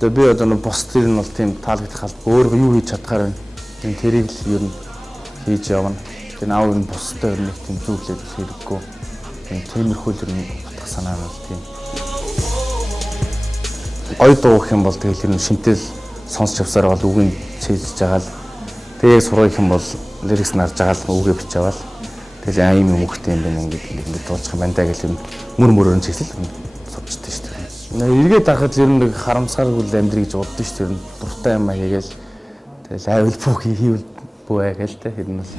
Тэгээ би одоо нэг бос тэр нь бол тийм таалагдах албагүй өөрөө юу хийж чадхаар байна. Тийм тэрийг л ер нь хийж явна. Тэгээ наав ер нь бостой ер нь тийм зүйлээд хэрэггүй. Тиймэрхүү л ер нь утга санаа нь тийм. Ой дуу гэх юм бол тэгэл ер нь шинтэл сонсч явсаар бол үгийн чийжж байгаа л тэгээ сурах юм бол лирикс нарж байгаа л үгээ бичиж аваад тэгэл аим юм хөхтэй юм байна ингээд дуулчих юм байна даа гэл юм мөр мөрөөр чиглэл судчихдээ шүү дээ. Эргээд ахад ер нь нэг харамсааргүй амьдрий гэж боддоо шүү дээ. Ер нь дуртай юм хийгээл тэгэл айвал бүх хийвэл бүү гээл тэ ер нь бол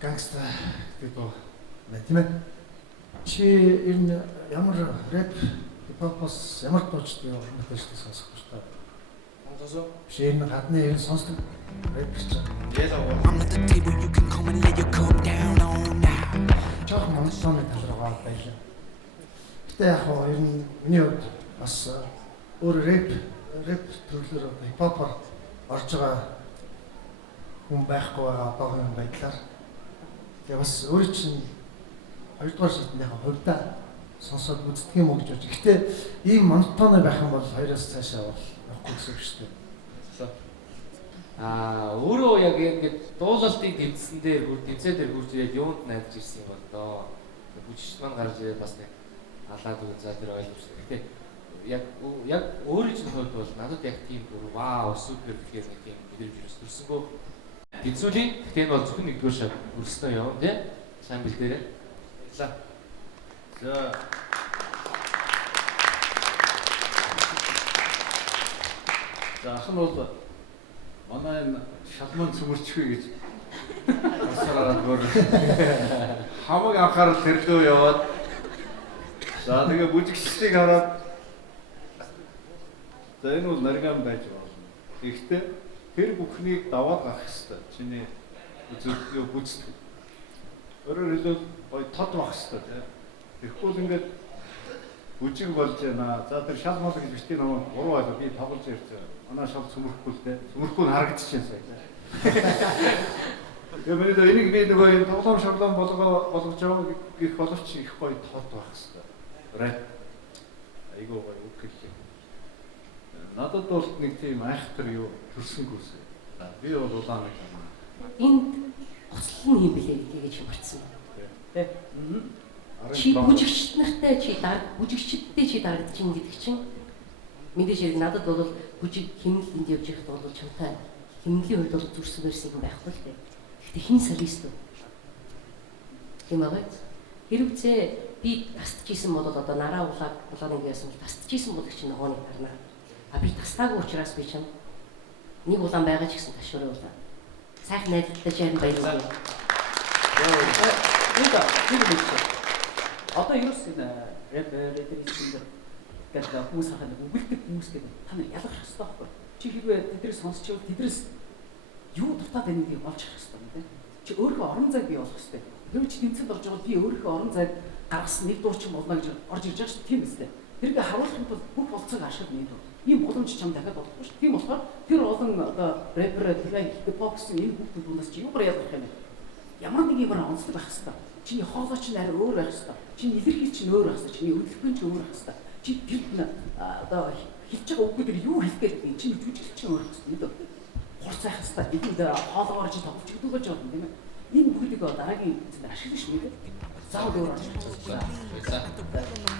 Gangsta people тийм ээ. Чи ер нь ямар рэп хипхопос ямар тоочтой уран бүтээлчдээс сонсох гэж байна? Монголоо чи ер нь гадны ер нь сонсдог рэп гэж байна. I'm at the table you can come and lay your cup down on now. Чаг монголооны тал руугаа байлаа. Гэтэ яг хоо ер нь миний хувьд бас өөр рэп төрлөөр хипхопор орж байгаа хүн байхгүй байгаа одоогийн байдлаар тэгээ бас өөрөө чинь хоёрдугаар шатныхаа хувьдаа сонсоод үздэг юм уу гэж бодож. Гэхдээ ийм монотоны байх юм бол хоёроос цаашаа бол явахгүй гэсэн үг шүү дээ. Өөрөө яг ингэж дуулалтыг тэмцсэн дээр тэмцээ дээр хурж яг юунд найдаж ирсэн юм бол доо. Бүжигч маань гарч ирээд бас нэг алаад үн за тэр ойлгомжтой. Гэхдээ яг өөрөө чинь хувьд бол надад яг тийм бүр вау супер гэхээр нэг тийм мэдрэмж төрсөнгөө Эзүүлийн гэхдээ энэ бол зөвхөн нэгдүгээр шав өрснөө явна тий. Сайн бэлдээрэй. За. За ах нь бол манай энэ шалман цөмөрчгүй гэж асараад гөр хамаг анхаарал төрлөө яваад за тэгээ бүжигчдийг хараад за энэ бол нариган байж болно. Гэхдээ тэр бүхнийг даваад гарах хэрэгтэй. Чиний үзүүлэлтөө бүждэг. Өөрөөр хэлбэл гоё тод байх хэрэгтэй тийм. Тэгэхгүй л ингээд бүжиг болж байна. За тэр шал мал гэж битгий намайг 3 байлаа би тоглож ярьж байгаа. Манай шал цөмөрхгүй л тийм. Цөмөрхгүй нь харагдчихээн сая. Тэгээд энийг би нөгөө энэ тоглоом шоглоом болгож байгаа гэх боловч их гоё тод байх хэрэгтэй. Рэп айгуу гоё үг хэлээ. Надад бол нэг тийм айхтар юу төрсөнгөөс. Би бол улаан нэг юм. Энд гоцлол нь юм бэлээ гэж хэмэрсэн. Тэ. Чи бүжигчд нартай бүжигчдтэй чи дарагдаж ин гэдэг чинь мэдээж яг надад бол бүжиг хэмнэл энд явж байхад бол чамтай хэмнэлийн хувьд бол зүрсэн байсан юм байхгүй л дээ. Гэхдээ хин солист үү? Тийм аа. Хэрэгцээ би тасдчихсэн бол одоо нараа улаан ингэсэн бол тасдчихсэн бол чинь ногооны гарнаа. А би тастаагүй учраас би чинь нэг улаан байгаа ч гэсэн ташуурын улаан. Сайхан найдалтай жаан баярлалаа. Одоо юус энэ рэперистэнд гэдэг хүмүүс хахад үгэлдэг хүмүүс гэдэг та нар ялгах хэрэгтэй байхгүй. Чи хэрвээ тэднийг сонсчихвол тэднээс юу дутаад байгааг олж харах хэрэгтэй юм байна. Чи өөрийнхөө орон зайг бий болгох хэрэгтэй. Тэгвэл чи тэмцэнд орж байгаа би өөрийнхөө орон зайг гаргасан нэг дуучин болно гэж орж ирж байгаа шүү дээ. Тийм үстэй. Тэргээ харуулахын тулд бүх болцоог ашиглах нэг дуу. Ийм боломж чам дахиад болохгүй шүү. Тийм болохоор тэр олон одоо рэпер хип-хоп гэсэн энэ бүх зүйлээс чи юугаар ялгах юм бэ? Ямар нэг юмар онцлог байх хэрэгтэй. Чиний хоолой чинь арай өөр байх хэрэгтэй. Чиний илэрхийлэл чинь өөр байх хэрэгтэй. Чиний өдөлгөөн чинь өөр байх хэрэгтэй. Чи тэр одоо хэлж байгаа үгүүдээр юу хэлэх гээд байна? Чиний жүжиглэл чинь өөр байх хэрэгтэй. Хурц байх хэрэгтэй. Энд хоолоогоор чи тоглож өгдөгөж байна тийм ээ. Энэ бүгдийг дараагийн эзэнд ашиглах шүү дээ. Заавал өөр ашиглах хэрэгтэй.